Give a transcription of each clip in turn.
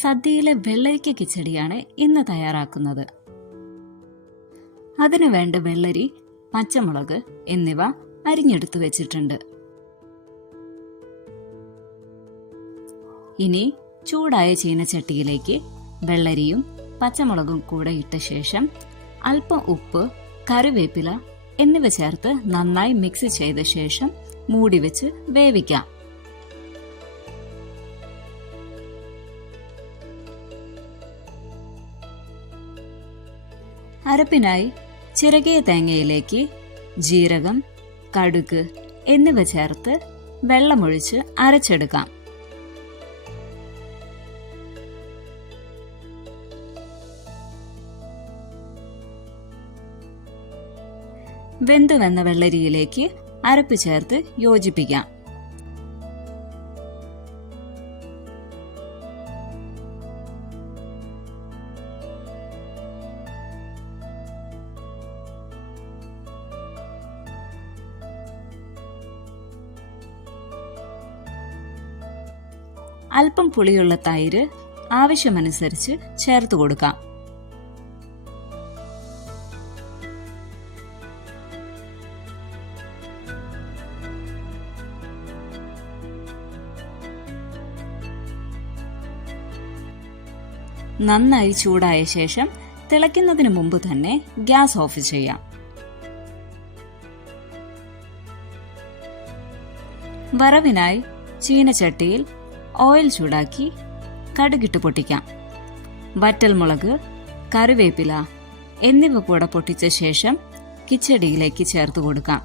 സദ്യയിലെ വെള്ളരിക്ക കിച്ചടിയാണ് ഇന്ന് തയ്യാറാക്കുന്നത്. അതിനു വേണ്ട വെള്ളരി, പച്ചമുളക് എന്നിവ അരിഞ്ഞെടുത്തു വെച്ചിട്ടുണ്ട്. ഇനി ചൂടായ ചീനച്ചട്ടിയിലേക്ക് വെള്ളരിയും പച്ചമുളകും കൂടെ ഇട്ട ശേഷം അല്പം ഉപ്പ്, കറിവേപ്പില എന്നിവ ചേർത്ത് നന്നായി മിക്സ് ചെയ്ത ശേഷം മൂടി വെച്ച് വേവിക്കാം. അരപ്പിനായി ചിരകിയ തേങ്ങയിലേക്ക് ജീരകം, കടുക് എന്നിവ ചേർത്ത് വെള്ളമൊഴിച്ച് അരച്ചെടുക്കാം. വെന്തുവന്ന വെള്ളരിയിലേക്ക് അരപ്പ് ചേർത്ത് യോജിപ്പിക്കാം. അല്പം പുളിയുള്ള തൈര് ആവശ്യമനുസരിച്ച് ചേർത്ത് കൊടുക്കാം. നന്നായി ചൂടായ ശേഷം തിളയ്ക്കുന്നതിന് മുമ്പ് തന്നെ ഗ്യാസ് ഓഫ് ചെയ്യാം. വറവിനായി ചീനച്ചട്ടിയിൽ ഓയിൽ ചൂടാക്കി കടുകിട്ട് പൊട്ടിക്കാം. വറ്റൽമുളക്, കറിവേപ്പില എന്നിവ കൂടെ പൊട്ടിച്ച ശേഷം കിച്ചടിയിലേക്ക് ചേർത്ത് കൊടുക്കാം.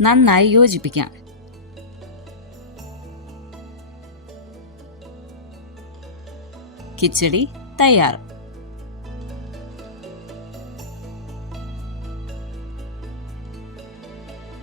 നന്നായി യോജിപ്പിക്കാം. കിച്ചടി തയ്യാർ.